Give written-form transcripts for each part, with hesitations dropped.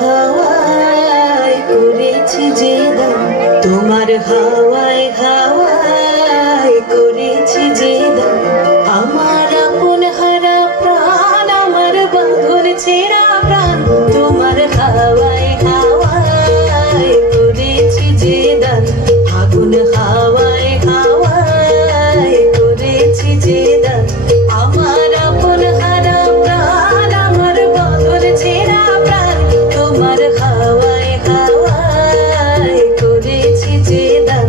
হাওয়ায় করেছি যে দান, তোমার হাওয়ায় হাওয়ায় করেছি যে দান। আমার আপন হারা প্রাণ, আমার বাঁধন ছেঁড়া প্রাণ, তোমার হাওয়ায় হাওয়ায় করেছি যে দান। আগুন হাওয়ায় হাওয়ায় করেছি যে দান। আমার আপন হারা প্রাণ, আমার বাঁধন ছেঁড়া প্রাণ, তোমার হাওয়ায় হাওয়ায় করেছি যে দান।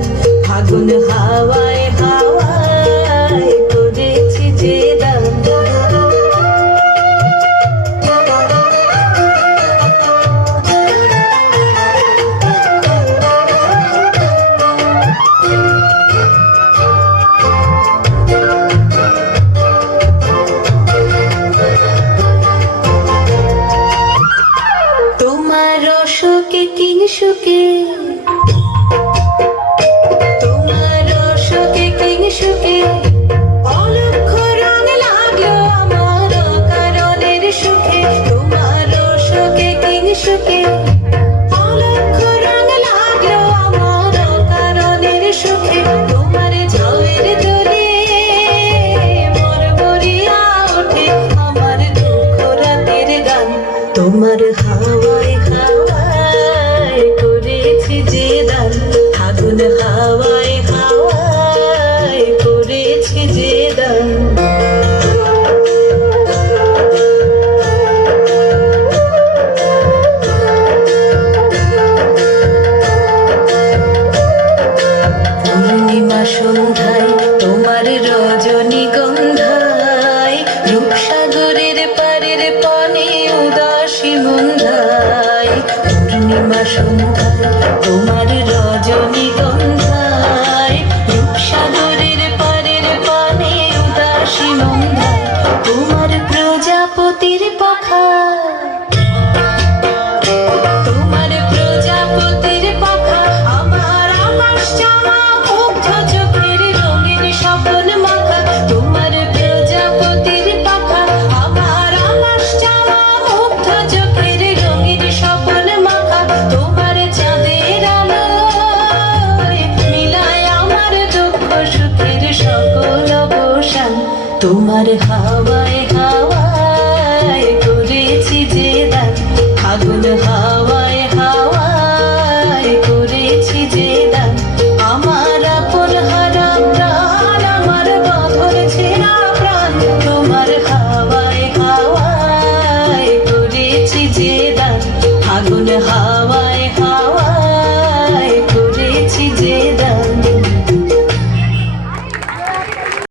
আগুন হাওয়ায় হাওয়ায় করেছি যে দান। তোমার অশোকে কিংসুকে, তোমার অশোকে কিংসুকে অলক্ষ রং লাগলো আমার অকারণের সুখে। তোমার অশোকে কিংসুকে অলক্ষ রং লাগলো আমার অকারণের সুখে। তোমার ঝাউয়ের দোলে মরমরিয়া ওঠে আমার দুঃখ রাতের গান। তোমার হাওয়ায় হাওয়ায় করেছি যে দান। আগুন হাওয়ায় হাওয়ায় করেছি যে দান। পূর্ণিমা সন্ধ্যায় তোমার রজনীগন্ধায়, রূপসাগরের পারের পানে উদাসী মন্ধায়। পূর্ণিমা সন্ধ্যায় তোমার রজনীগন্ধায়, রূপসাগরের পারের পানে উদাসী মন্ধায়। তোমার প্রজাপতির পাখা, তোমার প্রজাপতির পাখা আমার আকাশ চাওয়া মুগ্ধ চোখের রঙিন স্বপ্ন মাখা। তোমার প্রজাপতির পাখা আমার আকাশ চাওয়া মুগ্ধ চোখের রঙিন স্বপ্ন মাখা। তোমার চাঁদের আলোয় মিলায় আমার দুঃখ সুখের সকল অবসান। তোমার হাওয়ায় হাওয়ায় করেছি যে দান। আগুন হাওয়ায় হাওয়ায় করেছি যে দান। আমার আপন হারা প্রাণ, আমার বাঁধন ছেঁড়া প্রাণ, তোমার হাওয়ায় হাওয়ায় করেছি যে দান। আগুন হাওয়ায়